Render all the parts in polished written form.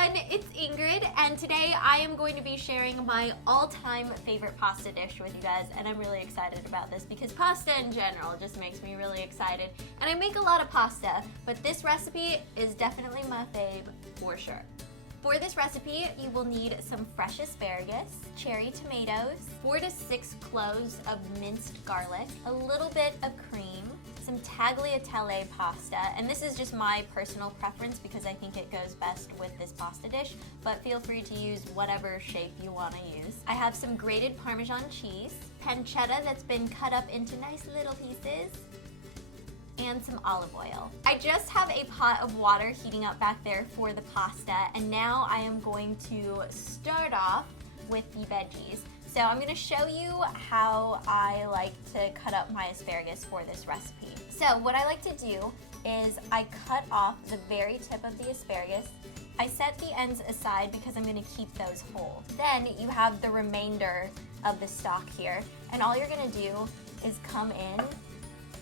everyone, it's Ingrid, and today I am going to be sharing my all-time favorite pasta dish with you guys, and I'm really excited about this because pasta in general just makes me really excited, and I make a lot of pasta, but this recipe is definitely my fave for sure. For this recipe, you will need some fresh asparagus, cherry tomatoes, 4 to 6 cloves of minced garlic, a little bit of cream, some tagliatelle pasta, and this is just my personal preference because I think it goes best with this pasta dish, but feel free to use whatever shape you want to use. I have some grated Parmesan cheese, pancetta that's been cut up into nice little pieces, and some olive oil. I just have a pot of water heating up back there for the pasta, and now I am going to start off with the veggies. So I'm gonna show you how I like to cut up my asparagus for this recipe. So what I like to do is I cut off the very tip of the asparagus. I set the ends aside because I'm gonna keep those whole. Then you have the remainder of the stalk here, and all you're gonna do is come in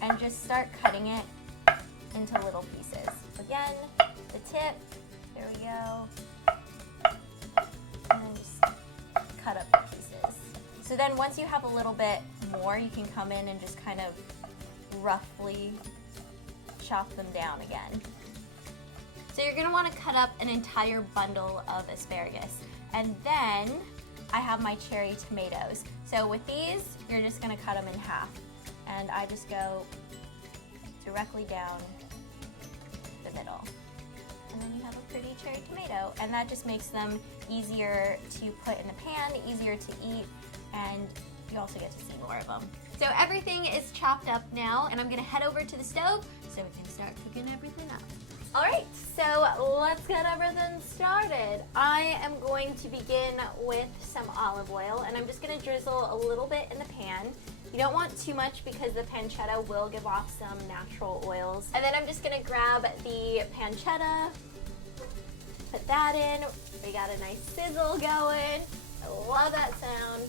and just start cutting it into little pieces. Again, the tip, there we go, and then just cut up the pieces. So then once you have a little bit more, you can come in and just kind of roughly chop them down again. So you're gonna wanna cut up an entire bundle of asparagus. And then I have my cherry tomatoes. So with these, you're just gonna cut them in half. And I just go directly down the middle. And then you have a pretty cherry tomato. And that just makes them easier to put in the pan, easier to eat, and you also get to see more of them. So everything is chopped up now, and I'm gonna head over to the stove so we can start cooking everything up. All right, so let's get everything started. I am going to begin with some olive oil, and I'm just gonna drizzle a little bit in the pan. You don't want too much because the pancetta will give off some natural oils. And then I'm just gonna grab the pancetta, put that in. We got a nice sizzle going. I love that sound.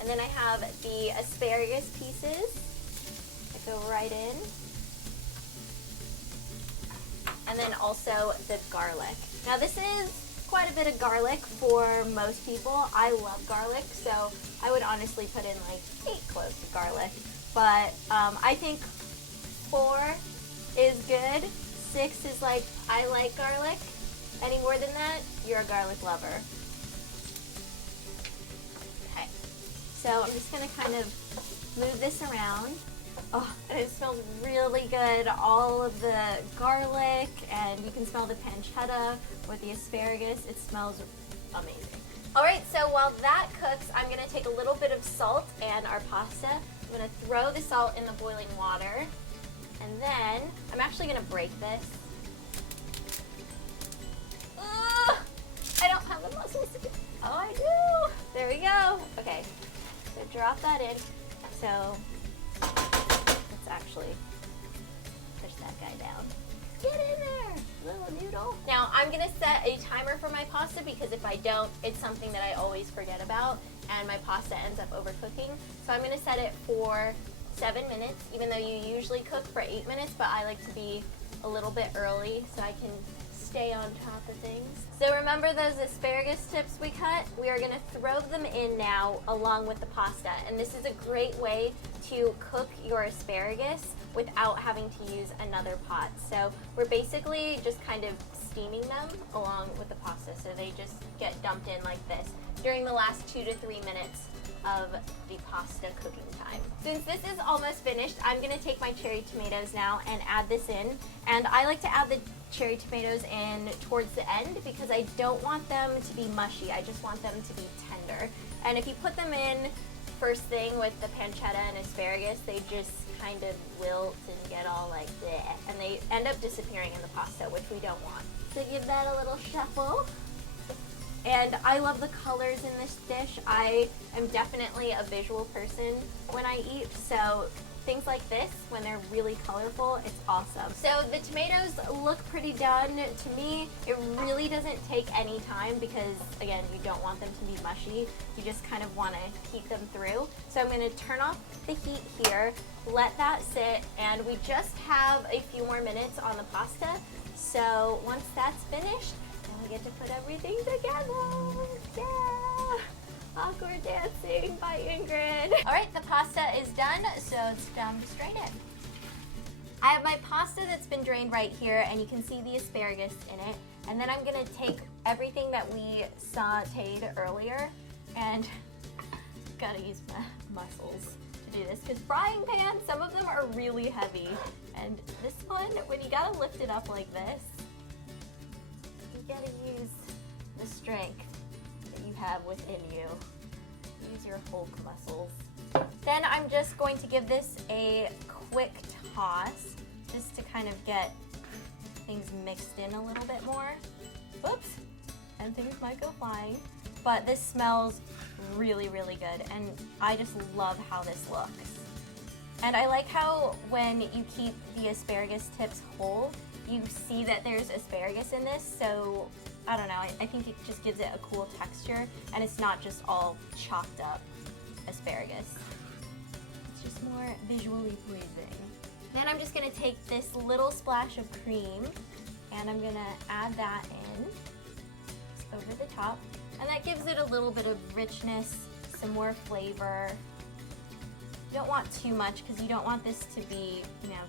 And then I have the asparagus pieces that go right in. And then also the garlic. Now this is quite a bit of garlic for most people. I love garlic, so I would honestly put in like 8 cloves of garlic. But I think 4 is good. 6 is like, I like garlic. Any more than that, you're a garlic lover. Okay, so I'm just gonna kind of move this around. Oh, and it smells really good. All of the garlic, and you can smell the pancetta with the asparagus. It smells amazing. All right, so while that cooks, I'm gonna take a little bit of salt and our pasta. I'm gonna throw the salt in the boiling water, and then I'm actually gonna break this. Ugh, I don't have the muscles to do. Oh, I do. There we go. Okay, so drop that in. So let's actually push that guy down. Get in there, little noodle. Now I'm gonna set a timer for my pasta because if I don't, it's something that I always forget about and my pasta ends up overcooking. So I'm gonna set it for 7 minutes, even though you usually cook for 8 minutes, but I like to be a little bit early so I can stay on top of things. So remember those asparagus tips we cut? We are gonna throw them in now along with the pasta, and this is a great way to cook your asparagus without having to use another pot. So we're basically just kind of steaming them along with the pasta, so they just get dumped in like this during the last 2 to 3 minutes of the pasta cooking time. Since this is almost finished, I'm gonna take my cherry tomatoes now and add this in. And I like to add the cherry tomatoes in towards the end because I don't want them to be mushy. I just want them to be tender. And if you put them in first thing with the pancetta and asparagus, they just kind of wilt and get all like bleh, and they end up disappearing in the pasta, which we don't want. So give that a little shuffle. And I love the colors in this dish. I am definitely a visual person when I eat, so things like this, when they're really colorful, it's awesome. So the tomatoes look pretty done to me. It really doesn't take any time because, again, you don't want them to be mushy. You just kind of want to keep them through. So I'm going to turn off the heat here, let that sit, and we just have a few more minutes on the pasta. So once that's finished, I get to put everything together. Yeah! Awkward dancing by Ingrid. All right, the pasta is done, so it's time to strain it. I have my pasta that's been drained right here, and you can see the asparagus in it. And then I'm gonna take everything that we sauteed earlier, and gotta use my muscles to do this, because frying pans, some of them are really heavy. And this one, when you gotta lift it up like this, you gotta use the strength that you have within you. Use your Hulk muscles. Then I'm just going to give this a quick toss, just to kind of get things mixed in a little bit more. Oops, and things might go flying. But this smells really, really good, and I just love how this looks. And I like how when you keep the asparagus tips whole, you see that there's asparagus in this, so I don't know, I think it just gives it a cool texture, and it's not just all chopped up asparagus. It's just more visually pleasing. Then I'm just gonna take this little splash of cream, and I'm gonna add that in over the top, and that gives it a little bit of richness, some more flavor. You don't want too much because you don't want this to be,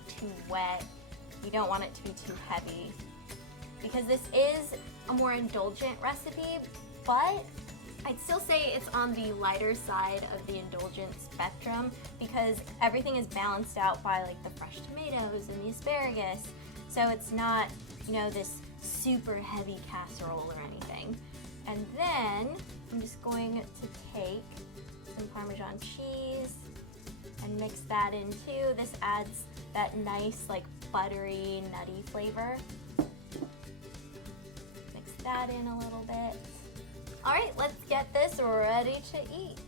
too wet. You don't want it to be too heavy, because this is a more indulgent recipe, but I'd still say it's on the lighter side of the indulgent spectrum, because everything is balanced out by like the fresh tomatoes and the asparagus. So it's not, this super heavy casserole or anything. And then I'm just going to take some Parmesan cheese and mix that in too. This adds that nice like buttery, nutty flavor. Mix that in a little bit. All right, let's get this ready to eat.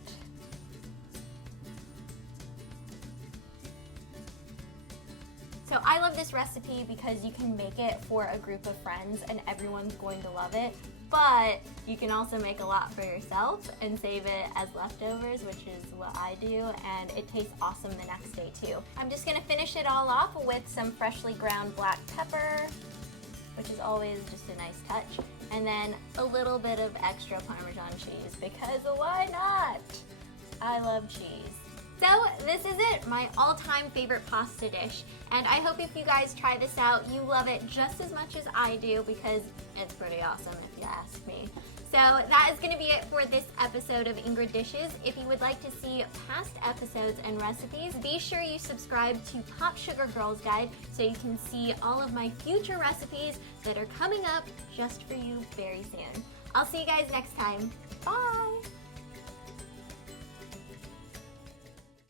So I love this recipe because you can make it for a group of friends and everyone's going to love it, but you can also make a lot for yourself and save it as leftovers, which is what I do, and it tastes awesome the next day too. I'm just gonna finish it all off with some freshly ground black pepper, which is always just a nice touch, and then a little bit of extra Parmesan cheese, because why not? I love cheese. So this is it, my all-time favorite pasta dish. And I hope if you guys try this out, you love it just as much as I do, because it's pretty awesome if you ask me. So that is gonna be it for this episode of Ingrid Dishes. If you would like to see past episodes and recipes, be sure you subscribe to Pop Sugar Girls Guide so you can see all of my future recipes that are coming up just for you very soon. I'll see you guys next time. Bye!